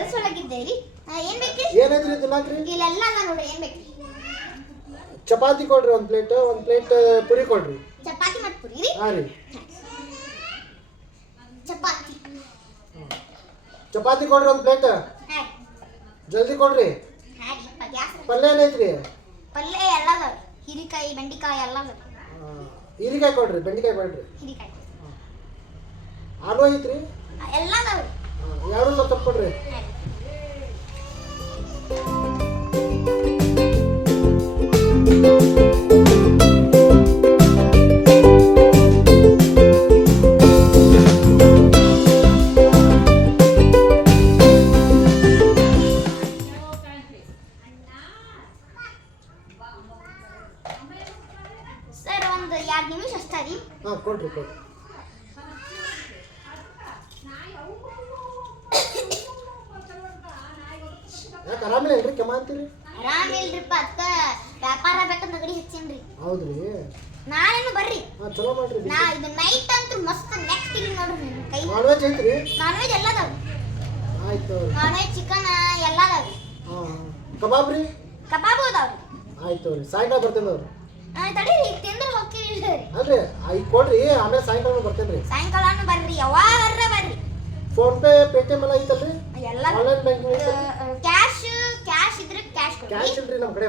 ಕೆಲಸ ಒಳಗಿದ್ದೀರಿ. ಏನ್ ಬೇಕ್ರಿ? ಏನೈತ್ರಿ ತಿನ್ನಾಕ್ರಿ? ಇಲ್ಲೆಲ್ಲ ಅದ ನೋಡ್ರಿ, ಏನ್ ಬೇಕ್ರಿ? ಚಪಾತಿ ಕೊಡ್ರಿ, ಒಂದು ಪ್ಲೇಟ್ ಪುರಿ ಕೊಡ್ರಿ. ಚಪಾತಿ ಮತ್ತು ಪುರಿ ರೀ? ಹಾಂ ರೀ. ಚಪಾತಿ ಕೊಡ್ರಿ ಒಂದು ಪ್ಲೇಟ್. ಜಲ್ದಿ ಕೊಡ್ರಿ. ಪಲ್ಯ ಏನೈತ್ರಿ? ಪಲ್ಯ ಎಲ್ಲ ಅದಾವ, ಹೀರಿಕಾಯಿ ಬೆಂಡಿಕಾಯಿ ಎಲ್ಲ ಅದಾವ. ಹೀರಿಕಾಯಿ ಕೊಡ್ರಿ, ಬೆಂಡಿಕಾಯಿ ಕೊಡ್ರಿ. ಹೀರಿಕಾಯಿ ಆಲೂ ಐತ್ರಿ? ಎಲ್ಲ ಅದಾವ. ಎರಡು ಸ್ವಲ್ಪ ಕೊಡ್ರಿ. ಸರ್ ಒಂದು 2 ನಿಮಿಷ ಅಷ್ಟೇ ರೀ. ಹಾಂ ಕೊಡ್ರಿ ಕೊಡ್ರಿ. ಯಾಕೆ ಆರಾಮಿಲ್ಲೇನ್ರಿ? ಕೆಮ್ಮ ಅಂತೀರಿ? ಆರಾಮಿಲ್ರಿಪ್ಪ, ಅದಕ್ಕೆ ವ್ಯಾಪಾರ ಬೇಕಂತ ಅಂಗಡಿ ಹಚ್ಚೇನ್ರಿ. ಹೌದ್ರಿ? ನಾಳೆನು ಬರ್ರಿ. ಹಾಂ ಚಲೋ ಮಾಡ್ರಿ. ಇದು ನೈಟ್ ಅಂತೂ ಮಸ್ತ್ ನೆಕ್ಸ್ಟ್ ಇಲ್ಲಿ ನೋಡ್ರಿ ನಿಮ್ಮ ಕೈ. ನಾನ್ ವೆಜ್ ಐತ್ರಿ? ನಾನ್ ವೆಜ್ ಎಲ್ಲ ಅದಾವ. ಆಯ್ತು. ನಾನ್ ವೆಜ್ ಚಿಕನ್ ಎಲ್ಲ ಅದಾವ. ಹಾಂ ಕಬಾಬ್ ರೀ? ಕಬಾಬು ಅದಾವ್ರಿ. ಆಯ್ತು ರೀ, ಸಾಯಂಕಾಲ ಬರ್ತೇನೆ ಅವ್ರಿ. ತಡೀರಿ, ಈಗ ತಿಂದ್ರೆ ಹೋಗ್ತೀವಿ ಅಲ್ರಿ ಈಗ ಕೊಡ್ರಿ, ಆಮೇಲೆ ಸಾಯಂಕಾಲ ಬರ್ತೇನೆ ರೀ. ಸಾಯಂಕಾಲನು ಬರ್ರಿ, ಯಾವಾಗಾರ ಬರ್ರಿ. ಫೋನ್ ಪೇ ಪೇಟಿಎಮ್ ಎಲ್ಲ ಐತಲ್ರಿ? ಎಲ್ಲ ಆನ್ಲೈನ್ ಬ್ಯಾಂಕಿಂಗ್ ಕ್ಯಾಶ್ ಇದ್ರೆ ಕ್ಯಾಶ್ ಕೊಡ್ರಿ. ಕ್ಯಾಶ್ ಇಲ್ರಿ ನಮ್ಮ ಕಡೆ,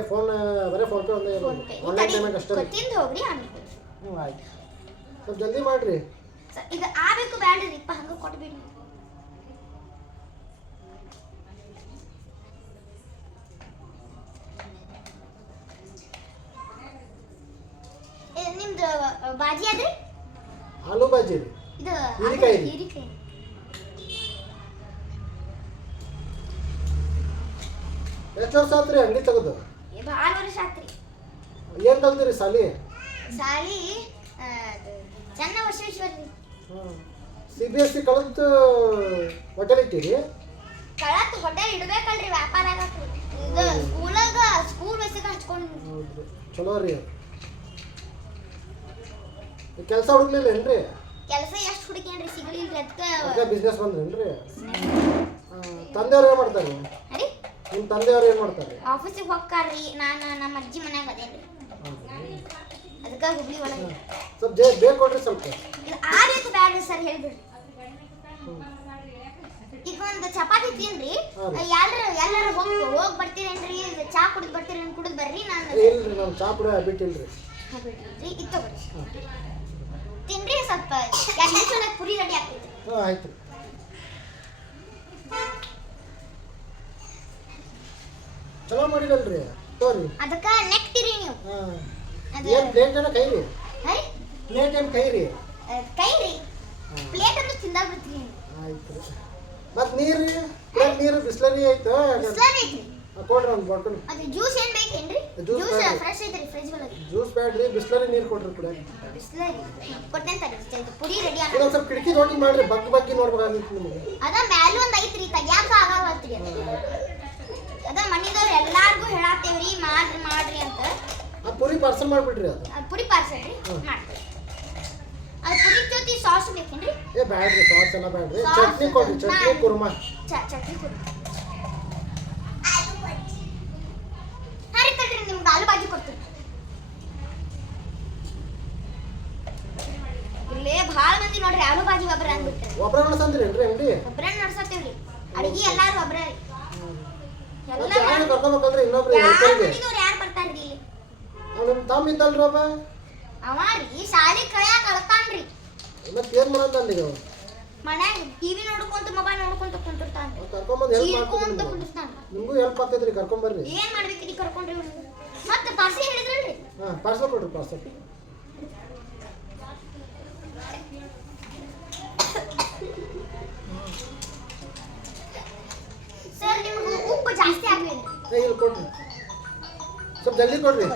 ಬರೀ ಫೋನ್ ಪೇ ಒಂದೇ ಇರೋದು. ಆನ್ಲೈನ್ ಪೇಮೆಂಟ್ ಅಷ್ಟೇ ರೀ. ತಿಂದು ಹೋಗ್ರಿ ಆಮೇಲೆ. ಹ್ಞೂ ಆಯ್ತು, ಸ್ವಲ್ಪ ಜಲ್ದಿ ಮಾಡ್ರಿ. ಇದು ಆಗಬೇಕು ಬ್ಯಾಡ್ರಿ ಇಪ್ಪ, ಹಂಗೆ ಕೊಟ್ಬಿಡಿ. ನಿಮ್ದು ಬಾಜಿ ಆದ್ರಿ? ಆಲೂ ಬಾಜಿ ರೀ. ಇದು ಹೀರಿಕಾಯಿ. ಹೀರಿಕಾಯಿ ಎಷ್ಟು ವರ್ಷ ಆತ್ರಿ ಅಂಗಡಿ ತೆಗೆದು? ಭಾಳ ವರ್ಷ ಆತ್ರಿ. ಏನು ಕಲ್ತೀರಿ ಸಾಲಿ? ಸಾಲಿ ಚೆನ್ನ ಬಸವೇಶ್ವರ ರೀ. CBSE ಕಲಿತು ಹೋಟೆಲ್ ಇಟ್ಟಿರಿ? ಕಳತ್ ಹೋಟೆಲ್ ಇಡ್ಬೇಕಲ್ರಿ, ವ್ಯಾಪಾರ ಆಗತ್ರಿ. ಇದು ಸ್ಕೂಲ್ ಬಸ್ಸಿಗೆ ಹಚ್ಕೊಂಡು. ಹೌದ್ರಿ, ಚಲೋ ರೀ. ಕೆಲಸ ಹುಡುಕ್ಲಿಲ್ಲ ಏನ್ರಿ? ಕೆಲಸ ಎಷ್ಟು ಹುಡುಕೇನ್ರಿ, ಸಿಗಲಿಲ್ರಿ. ಅದಕ್ಕೆ ಬಿಸ್ನೆಸ್ ಬಂದ್ರೇನ್ರಿ? ತಂದೆಯವ್ರು ಏನು ಮಾಡ್ತಾರೆ? ನಿಮ್ಮ ತಂದೆಯವ್ರು ಏನು ಮಾಡ್ತಾರೆ? ಆಫೀಸಿಗೆ ಹೋಗ್ತಾರ್ರಿ. ನಾನು ನಮ್ಮ ಅಜ್ಜಿ ಮನ್ಯಾಗ ಅದೇನ್ರಿ, ಅದಕ್ಕೆ ಹುಬ್ಳಿ ಒಳಗೆ. ಸ್ವಲ್ಪ ಬೇಕು ಕೊಡ್ರಿ ಸ್ವಲ್ಪ. ಇದು ಆಗಬೇಕು ಬ್ಯಾಡ್ರಿ ಸರ್, ಹೇಳ್ಬಿಡ್ರಿ. ಈಗ ಒಂದು ಚಪಾತಿ ತಿನ್ರಿ, ಎಲ್ಲಾರ ಹೋಗಿ ಬರ್ತೀರೇನ್ರಿ? ಚಾ ಕುಡಿದು ಬರ್ತೀರೇನು? ಕುಡಿದು ಬರ್ರಿ. ನಾನು ಇಲ್ರಿ, ನಾವು ಚಾ ಕುಡಿಯೋ ಹ್ಯಾಬಿಟ್ ಇಲ್ರಿ. ಇದು ತಗೋರಿ, ತಿನ್ರಿ. ಸ್ವಲ್ಪ 2 ನಿಮಿಷ ಒಳಗೆ ಪುರಿ ರೆಡಿ ಆಗ್ತೈತಿ. ಹಾಂ ಆಯ್ತು. ಚಲೋ ಮಾಡಿರಲ್ರಿ, ತೋರಿ. ಅದಕ್ಕೆ ನೆಕ್ತಿರಿ ನೀವು. ಹಾಂ, ಏನು ಪ್ಲೇಟ್ ಏನೋ ಕೈ ರೀ? ಪ್ಲೇಟ್ ಏನು ಕೈ ರೀ? ಕೈ ರೀ, ಪ್ಲೇಟ್ ಅಂದ್ರೆ ತಿಂದಾಗ ಬಿಡ್ತೀರಿ. ಆಯ್ತು ರೀ. ಮತ್ತು ನೀರು ರೀ? ನೀರು ಬಿಸ್ಲರಿ ಐತೆ ಕೊಡ್ರಿ ಒಂದು ಬಾಟಲ್. ಅದು ಜ್ಯೂಸ್ ಏನು ಬೇಕೇನ್ರಿ? ಜ್ಯೂಸ್ ಫ್ರೆಶ್ ಐತ್ರಿ ಫ್ರಿಜ್ ಒಳಗೆ. ಜ್ಯೂಸ್ ಬ್ಯಾಡ್ರಿ, ಬಿಸ್ಲರಿ ನೀರು ಕೊಡ್ರಿ ಕೂಡ. ಬಿಸ್ಲರಿ ಕೊಡ್ತೇನೆ ತಡಿ, ಪುರಿ ರೆಡಿ ಆಗ. ಇನ್ನೊಂದು ಸ್ವಲ್ಪ ಕಿಟಕಿ ದೊಡ್ಡ ಮಾಡ್ರಿ, ಬಗ್ಗೆ ನೋಡ್ಬೇಕಾಗಿತ್ತು ನಿಮಗೆ. ಅದ ಮ್ಯಾಲೂ ಒಂದು ಐತ್ರಿ, ತೆಗ್ಯಾಕ ಆಗವಲ್ತ್ರಿ. ಅದ ಮನಿದವ್ರು ಎಲ್ಲಾರ್ಗೂ ಹೇಳತ್ತೇವ್ರಿ, ಮಾಡ್ರಿ ಅಂತ. ಆ ಪುರಿ ಪಾರ್ಸಲ್ ಮಾಡಿಬಿಡ್ರಿ. ಅದು ಪುರಿ ಪಾರ್ಸಲ್ ರೀ, ಮಾಡ್ತೀವಿ. ಅದು ಪುರಿ ಜೊತೆ ಸಾಸ್ ಬೇಕೇನ್ರಿ? ಬ್ಯಾಡ್ರಿ, ಸಾಸ್ ಎಲ್ಲ ಬ್ಯಾಡ್ರಿ. ಚಟ್ನಿ ಕೊಡ್ರಿ, ಚಟ್ನಿ ಕುರ್ಮಾ. ಚಟ್ನಿ ಕುರ್ಮಾ. ಹರಿ ನಿಮ್ಗೆ ಆಲೂ ಬಾಜಿ ಕೊಡ್ತೀವಿ. ಇಲ್ಲೇ ಭಾಳ ಮಂದಿ ನೋಡ್ರಿ ಆಲೂ ಬಾಜಿ ಒಬ್ರ ಅಂದ್ಬಿಟ್ರಿ. ಒಬ್ರ ನಡ್ಸಂದ್ರೇನ್ರಿ ಅಂಗಡಿ? ಒಬ್ರ ನಡ್ಸತ್ತೇವ್ರಿ, ಅಡಿಗೆ ಎಲ್ಲಾರು ಒಬ್ರ. ಯಾರು ಕರ್ಕೋಬೇಕಂದ್ರೆ ಇನ್ನೊಬ್ರು ಯಾರು ಬರ್ತಾರ್ರಿ ಇಲ್ಲಿ? ನಿಮ್ಮ ತಮ್ಮ ಇದ್ದಲ್ರಿ ಒಬ್ಬ? ಅವ ರೀ ಶಾಲಿ ಕಳ್ಯಾಕ ಅಳ್ತಾನ್ರಿ. ಮತ್ತೆ ಏನ್ ಮಾಡಂತ ಈಗ? ಮನ್ಯಾಗ ಟಿವಿ ನೋಡ್ಕೊಂತ ಮೊಬೈಲ್ ನೋಡ್ಕೊಂತ ಕುಂತಿರ್ತಾನ್ರಿ. ಕರ್ಕೊಂಬಂದು ಹೆಲ್ಪ್ ಚೀರ್ಕೊಂತ ಕುಂತಿರ್ತಾನ. ನಿಮಗೂ ಹೆಲ್ಪ್ ಆಗ್ತೈತ್ರಿ, ಕರ್ಕೊಂಬರ್ರಿ. ಏನ್ ಮಾಡ್ಬೇಕ್ರಿ ಕರ್ಕೊಂಡ್ರಿ? ಮತ್ತೆ ಪಾರ್ಸಲ್ ಹೇಳಿದ್ರಲ್ರಿ? ಹಾಂ, ಪಾರ್ಸಲ್ ಕೊಡ್ರಿ, ಪಾರ್ಸಲ್. ಸರ್ ನಿಮ್ಗೆ ಉಪ್ಪು ಜಾಸ್ತಿ ಆಗ್ಲಿಲ್ಲ. ಇಲ್ಲಿ ಕೊಡ್ರಿ, ಸ್ವಲ್ಪ ಜಲ್ದಿ ಕೊಡ್ರಿ.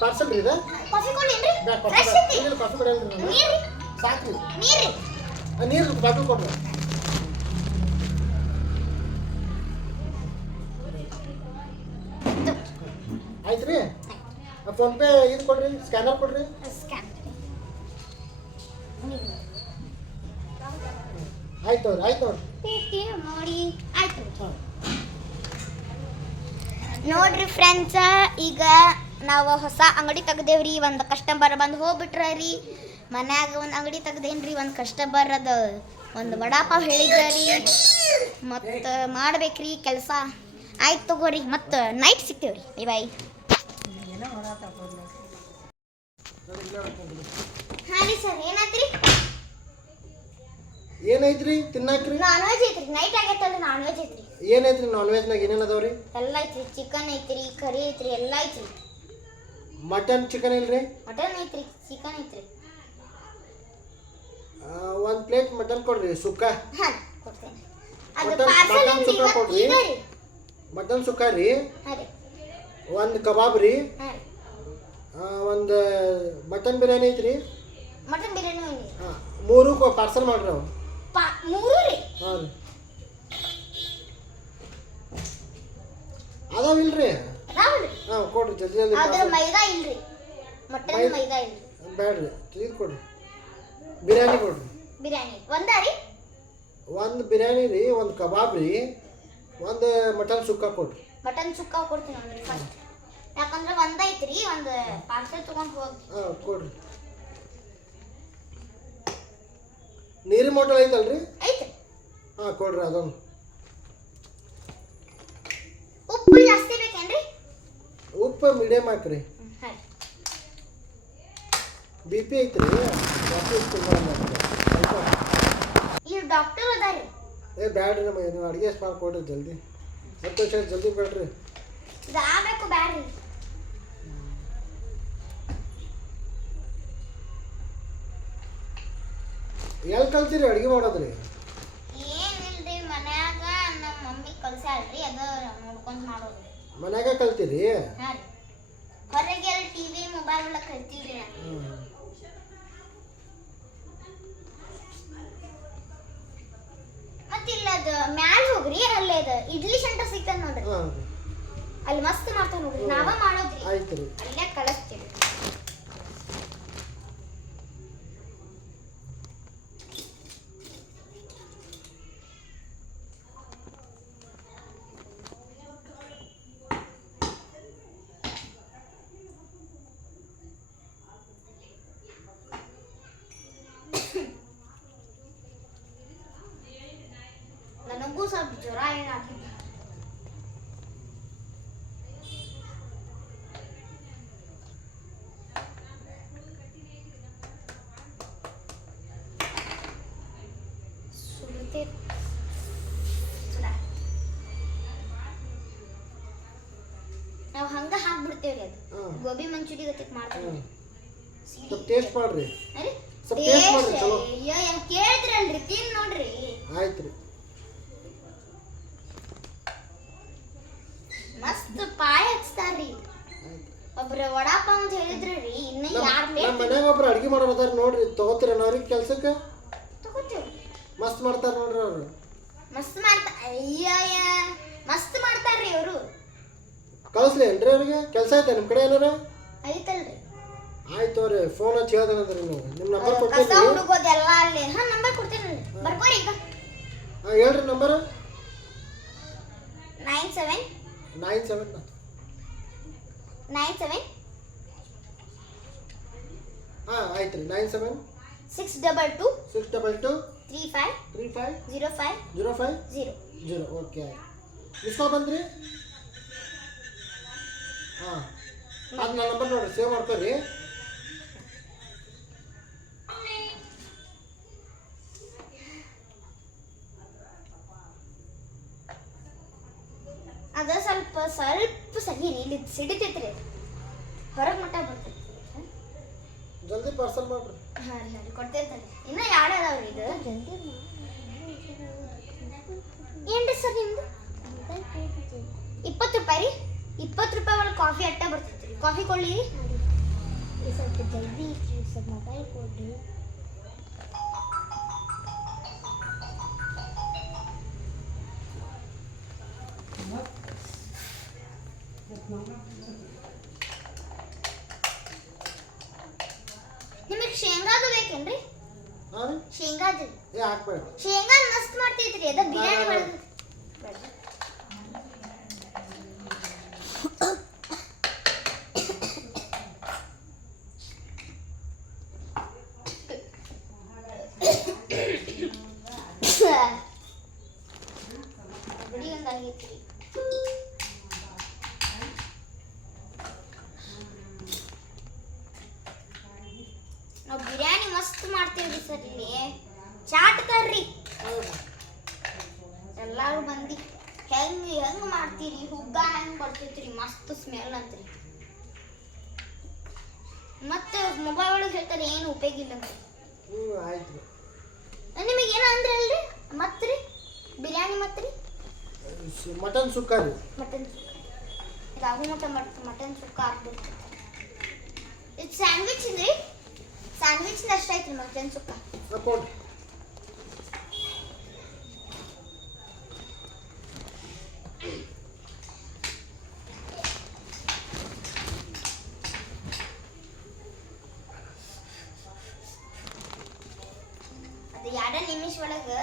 ಪಾರ್ಸಲ್ ರೀ ಇದು? ಕಾಫಿ ಕೊಡ್ಲೇನ್ರಿ? ಫ್ರೆಶ್ ಐತಿ. ಇಲ್ಲಿ ಕಾಫಿ ಕೊಡಲ್ರಿ ನಾನು. ನೀರು ಸಾಕ್ರಿ. ನೀರು ನೀರು ಬಾಟಲ್ ಕೊಡ್ರಿ. ಆಯ್ತು ರೀ. ಫೋನ್ ಪೇ ಇದು ಕೊಡ್ರಿ, ಸ್ಕ್ಯಾನರ್ ಕೊಡ್ರಿ. ಸ್ಕ್ಯಾನ್ ಆಯ್ತು ಆಯ್ತು ನೋಡಿ ಆಯ್ತು. ಹಾಂ. ನೋಡ್ರಿ ಫ್ರೆಂಡ್ಸ್, ಈಗ ನಾವು ಹೊಸ ಅಂಗಡಿ ತೆಗ್ದೇವ್ರಿ. ಒಂದು ಕಸ್ಟಮರ್ ಬಂದು ಹೋಗ್ಬಿಟ್ರಿ. ಮನ್ಯಾಗ ಒಂದು ಅಂಗಡಿ ತೆಗ್ದೇನ್ರಿ. ಒಂದು ಕಸ್ಟಮರ್ ಅದ ಒಂದು ವಡಾಪಾವ್ ಹೇಳಿದ್ರಿ. ಮತ್ತು ಮಾಡ್ಬೇಕ್ರಿ ಕೆಲಸ. ಆಯ್ತು ತಗೋರಿ, ಮತ್ತು ನೈಟ್ ಸಿಗ್ತೇವ್ರಿ. ಬಾಯ್. ಹಾಂ ರೀ ಸರ್, ಏನಾಯ್ತ್ರಿ? ಏನೈತ್ರಿ ತಿನ್ನಾಕ್ರಿ? ನಾನ್ ವೆಜ್ ಐತ್ರಿ. ನೈಟ್ ಆಗೈತಲ್ರಿ, ನಾನ್ ವೆಜ್ ಐತ್ರಿ. ಏನೈತ್ರಿ ನಾನ್ ವೆಜ್ನಾಗ ಏನೇನು ಅದಾವ್ರಿ? ಎಲ್ಲ ಐತ್ರಿ. ಚಿಕನ್ ಐತ್ರಿ, ಕರಿ ಐತ್ರಿ, ಎಲ್ಲ ಐತ್ರಿ. ಮಟನ್ ಚಿಕನ್ ಇಲ್ರಿ? ಮಟನ್ ಐತ್ರಿ, ಚಿಕನ್ ಐತ್ರಿ. ಒಂದು ಪ್ಲೇಟ್ ಮಟನ್ ಕೊಡ್ರಿ, ಸುಕ್ಕ. ಹಾಂ ಕೊಡ್ತೇನೆ. ಅದು ಮಟನ್ ಪಾರ್ಸಲ್ ಮಟನ್ ಸುಕ್ಕ ಕೊಡ್ರಿ. ಮಟನ್ ಸುಕ್ಕ ರೀ. ಹಾಂ ರೀ. ಒಂದು ಕಬಾಬ್ ರೀ. ಹಾಂ ರೀ. ಒಂದು ಮಟನ್ ಬಿರಿಯಾನಿ ಐತ್ರಿ. ಮಟನ್ ಬಿರಿಯಾನಿ ಐತ್ರಿ. ಹಾಂ, 3 ಪಾರ್ಸಲ್ ಮಾಡ್ರಿ ಅವು. 3 ರೀ? ಹಾಂ ರೀ. ಅದಾವಿಲ್ರಿ? ಅದಾವ್ರಿ. ಹಾಂ ಕೊಡ್ರಿ, ಜಲ್ದಿ ಜಲ್ದಿ. ಅದ್ರ ಮೈದಾ ಇಲ್ರಿ. ಮಟನ್ ಮೈದಾ ಇಲ್ರಿ. ಬೇಡ್ರಿ, ಇದು ಕೊಡ್ರಿ. ಬಿರಿಯಾನಿ ಕೊಡ್ರಿ. ಬಿರಿಯಾನಿ ಒಂದಾ ರೀ? ಒಂದು ಬಿರಿಯಾನಿ ರೀ, ಒಂದು ಕಬಾಬ್ ರೀ, ಒಂದು ಮಟನ್ ಸುಕ್ಕ ಕೊಡ್ರಿ. ಮಟನ್ ಸುಕ್ಕ ಕೊಡ್ತೀನಿ ನೋಡ್ರಿ ಫಸ್ಟ್. ಯಾಕಂದ್ರೆ ಒಂದೈತ್ರಿ, ಒಂದು ಪಾರ್ಸಲ್ ತೊಗೊಂಡು ಹೋಗಿ. ಹಾಂ ಕೊಡ್ರಿ. ನೀರಿನ ಬಾಟಲ್ ಐತಲ್ರಿ? ಐತೆ. ಹಾಂ ಕೊಡ್ರಿ ಅದೊಂದು. ಉಪ್ಪು ಜಾಸ್ತಿ ಬೇಕೇನ್ರಿ? ಉಪ್ಪು ಮೀಡಿಯಮ್ ಹಾಕ್ರಿ. ಹಾಂ. BP ಐತ್ರಿ, ಜಾಸ್ತಿ ಉಪ್ಪು ಈ ಡಾಕ್ಟರ್ ಅದಾರಿ. ಬ್ಯಾಡ್ರಿ, ನಮಗೆ ನೀವು ಅಡುಗೆ ಮಾಡ್ಕೊಡ್ರಿ ಜಲ್ದಿ. 10 ವರ್ಷ ಜಲ್ದಿ ಬೇಡ್ರಿ. ಇದು ಆಗಬೇಕು ಬ್ಯಾಡ್ರಿ. ಎಲ್ಲಿ ಕಲ್ತೀರಿ ಅಡುಗೆ ಮಾಡೋದ್ರಿ? ಏನಿಲ್ರಿ, ಮನ್ಯಾಗ ನಮ್ಮ ಮಮ್ಮಿ ಕಲ್ಸ್ಯಾಳ್ರಿ, ಅದು ನೋಡ್ಕೊಂಡು ಮಾಡೋದು. ಮನ್ಯಾಗ ಕಲ್ತೀರಿ? ಹಾಂ ರೀ. ಹೊರಗೆ ಎಲ್ಲ ಟಿವಿ ಮೊಬೈಲ್ ಎಲ್ಲ ಕಲ್ತೀವ್ರಿ ನಾನು. ಮತ್ತಿಲ್ಲ ಅದು ಮ್ಯಾಲ ಹೋಗ್ರಿ, ಅಲ್ಲೇ ಅದು ಇಡ್ಲಿ ಸೆಂಟರ್ ಸಿಗ್ತದ ನೋಡ್ರಿ. ಅಲ್ಲಿ ಮಸ್ತ್ ಮಾಡ್ತಾವ ನೋಡ್ರಿ. ನಾವ ಮಾಡೋದ್ರಿ. ಆಯ್ತು ರೀ. ಅಲ್ಲೇ ಕಲಿಸ್ತೀವಿ. ನನಗೂ ಸ್ವಲ್ಪ ಜ್ವರ ಏನಾಗ್ತದೆ. ನಾವು ಹಂಗ ಹಾಕ್ಬಿಡ್ತೇವ್ರಿ. ಅದು ಗೋಬಿ ಮಂಚೂರಿ ಗತಿ ಮಾಡ್ತೇವೆ. ಸ್ವಲ್ಪ ಟೇಸ್ಟ್ ಮಾಡ್ರಿ. ಸ್ವಲ್ಪ ಟೇಸ್ಟ್ ಟೇಸ್ಟ್ ಮಾಡ್ರಿ ಚಲೋ. ಕೇಳಿದ್ರಲ್ರಿ, ತಿನ್ ನೋಡ್ರಿ. ಆಯ್ತು ರೀ. ಮಸ್ತ್ ಪಾಯ ಹಚ್ತಾರ್ರಿ. ಒಬ್ರ ವಡಾಪಾವ್ ಅಂತ ಹೇಳಿದ್ರಿ. ಇನ್ನ ಯಾರು ನಮ್ಮ ಮನ್ಯಾಗ ಒಬ್ರು ಅಡ್ಗೆ ಮಾಡೋರು ಅದಾರ ನೋಡ್ರಿ, ತಗೋತೀರ ಅವ್ರಿಗೆ ಕೆಲ್ಸಕ್ಕೆ? ತಗೋತೀವಿ. ಮಸ್ತ್ ಮಾಡ್ತಾರ ನೋಡ್ರಿ ಅವ್ರು. ಮಸ್ತ್ ಮಾಡ್ತಾ ಅಯ್ಯಯ್ಯ ಮಸ್ತ್ ಮಾಡ್ತಾರ್ರಿ ಅವರು. ಕಳಿಸ್ಲಿ ಏನ್ರಿ ಅವ್ರಿಗೆ? ಕೆಲಸ ಐತೆ ನಿಮ್ಮ ಕಡೆ ಏನಾರ? ಐತಲ್ರಿ. ಆಯ್ತು ಅವ್ರಿ, ಫೋನ್ ಹಚ್ಚಿ ಹೇಳ್ದೇನಂದ್ರಿ ನೀವು. ನಿಮ್ಮ ನಂಬರ್ ಕಸ ಕೊಡ್ತೀರಿ? ಹುಡುಗೋದೆಲ್ಲ ಅಲ್ಲಿ. ಹಾಂ, ನಂಬರ್ ಕೊಡ್ತೀನಿ ಬರ್ಕೋರಿ ಈಗ. ಹಾಂ ಹೇಳ್ರಿ ನಂಬರ್. 97 ಹಾಂ ಆಯ್ತು ರೀ. 97 622 622 35 35 05 05 0. 0. ಓಕೆ ಆಯ್ತು. ಮಿಸ್ಕಾಲ್ ಬಂದ್ರಿ? ಹಾಂ, ಅದು ನನ್ನ ನಂಬರ್ ನೋಡ್ರಿ, ಸೇವ್ ಮಾಡ್ಕೊರಿ. ಅದ ಸ್ವಲ್ಪ ಸರಿ ಇಲ್ಲಿ ಸಿಡಿತೈತ್ರಿ. ಹೊರಗೆ ಮಟ್ಟ ಬರ್ತೈತಿ. ಜಲ್ದಿ ಪಾರ್ಸಲ್ ಮಾಡ್ರಿ. ಹಾಂ ರೀ, ಹಾಂ ರೀ, ಕೊಡ್ತೈತಲ್ರಿ. ಇನ್ನೂ ಎರಡು ಅದಾವ್ರಿ. ಇದು ಏನ್ರಿ ಸರ್ ನಿಮ್ದು? 20 ರೂಪಾಯಿ ರೀ. 20 ರೂಪಾಯಿ ಒಳಗೆ ಕಾಫಿ ಅಟ್ಟ ಬರ್ತೈತಿ ರೀ. ಕಾಫಿ ಕೊಡ್ಲಿ? ಸ್ವಲ್ಪ ಜಲ್ದಿ ಸ್ವಲ್ಪ ಮೊಬೈಲ್ ಕೊಡ್ರಿ. ನಿಮಗೆ ಶೇಂಗಾದು ಬೇಕೇನ್ರಿ? ಶೇಂಗಾದು ಹಾಕ್ಬೇಡ. ಶೇಂಗಾ ಮಸ್ತ್ ಮಾಡ್ತೈತ್ರಿ. ಅದ ಬಿರಿಯಾನಿ ಚಾಟ್ತಾರ್ರಿ ಎಲ್ಲಾರು ಮಂದಿ. ಹೆಂಗ್ ಮಾಡ್ತೀರಿ? ಹುಗ್ಗ ಹೆಂಗ್ ಬರ್ತೈತ್ರಿ? ಮಸ್ತ್ ಸ್ಮೆಲ್ ಅಂತ್ರಿ. ಮತ್ತೆ ಮೊಬೈಲ್ ಒಳಗೆ ಹೇಳ್ತಾರೆ ಏನು ಉಪಯೋಗ ಇಲ್ಲ ಅಂತ. ಆಯ್ತು. ನಿಮಗೆ ಏನೋ ಅಂದ್ರಲ್ರಿ ಮತ್ರಿ? ಬಿರಿಯಾನಿ ಮತ್ರಿ? ಮಟನ್ ಸುಕ್ಕ ರೀ. ಮಟನ್ ಸುಕ್ಕ. ರಾಗು ಮಟನ್ ಸುಕ್ಕ ಆಗ್ಬೇಕು. ಇದು ಸ್ಯಾಂಡ್ವಿಚ್ ರೀ. ಸ್ಯಾಂಡ್ವಿಚ್ ಅಷ್ಟೈತ್ರಿ ಮಟನ್ ಸುಕ್ಕ. ಹಾಕೊಂಡು ಅದು 2 ನಿಮಿಷ ಒಳಗೆ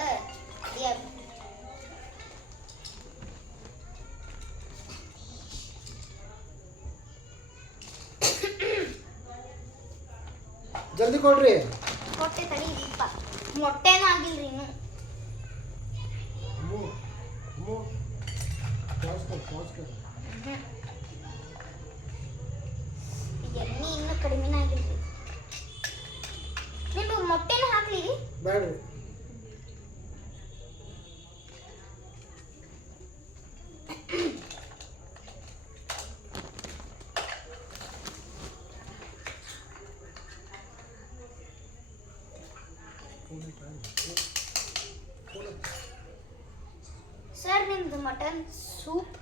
ಜಲ್ದಿ ಕೊಡ್ರಿ. ಹೊಟ್ಟೆ ತಡಿ ದೀಪ. ಮೊಟ್ಟೆನೂ ಆಗಿಲ್ರಿ ಇನ್ನು. ಎಣ್ಣೆ ಇನ್ನೂ ಕಡಿಮೆನೇ ಆಗಿಲ್ರಿ. ನಿಮ್ಗೆ ಮೊಟ್ಟೆನೂ ಹಾಕ್ಲಿ ರೀ? ಬೇಡ್ರಿ. ಸರ್ ನಿಮ್ದು ಮಟನ್ ಸೂಪ್,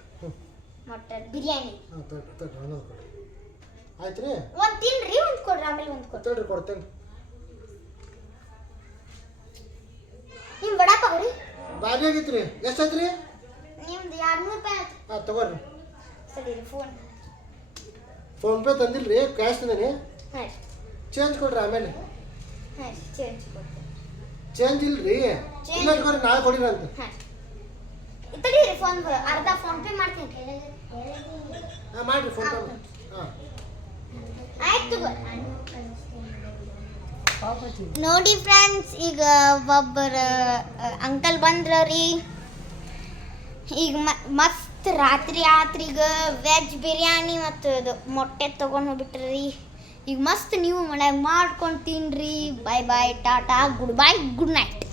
ಮಟನ್ ಬಿರಿಯಾನಿ ಆಯ್ತು ರೀ. ಒಂದು ತಿನ್ರಿ, ಒಂದು ಕೊಡ್ರಿ, ಆಮೇಲೆ ಒಂದು ಕೊಡ್ರಿ. ಕೊಡ್ತೇನೆ. ನಿಮ್ಮ ವಡಾಪಾವ್ ರೀ? ಭಾರಿ ಆಗೈತೆ ರೀ. ಎಷ್ಟು ಆಯ್ತು ರೀ? ನಿಮ್ದು 200 ರೂಪಾಯಿ ಆಯ್ತು. ಹಾಂ ತಗೋರಿ. ಸರಿ ರೀ. ಫೋನ್ ಪೇ ತಂದಿಲ್ಲ ರೀ, ಕ್ಯಾಶ್ ತಂದೇನಿ. ಹಾಂ ಚೇಂಜ್ ಕೊಡ್ರಿ ಆಮೇಲೆ. ಹಾಂ ಚೇಂಜ್ ಕೊಡ್ತೀನಿ. ಚೇಂಜ್ ಇಲ್ರಿ. ಇಲ್ಲ ಕೊಡ್ರಿ, ನಾಳೆ ಕೊಡಿರಿ ಅಂತ. ಹಾಂ ತಡೀರಿ, ಅರ್ಧ ಫೋನ್ ಪೇ ಮಾಡ್ತೀನಿ. ಹಾಂ ಮಾಡಿರಿ ಫೋನ್ ಪೇ. ಹಾಂ ಆಯ್ತು. ನೋಡಿ ಫ್ರೆಂಡ್ಸ್, ಈಗ ಒಬ್ಬರ ಅಂಕಲ್ ಬಂದ್ರಿ. ಈಗ ಮಸ್ತ್ ರಾತ್ರಿಗೆ ವೆಜ್ ಬಿರಿಯಾನಿ ಮತ್ತು ಇದು ಮೊಟ್ಟೆ ತೊಗೊಂಡು ಹೋಗ್ಬಿಟ್ರಿ. ಈಗ ಮಸ್ತ್ ನೀವು ಮನ್ಯಾಗ ಮಾಡ್ಕೊಂಡು ತಿನ್ರಿ. Bye bye, tata, goodbye, good night.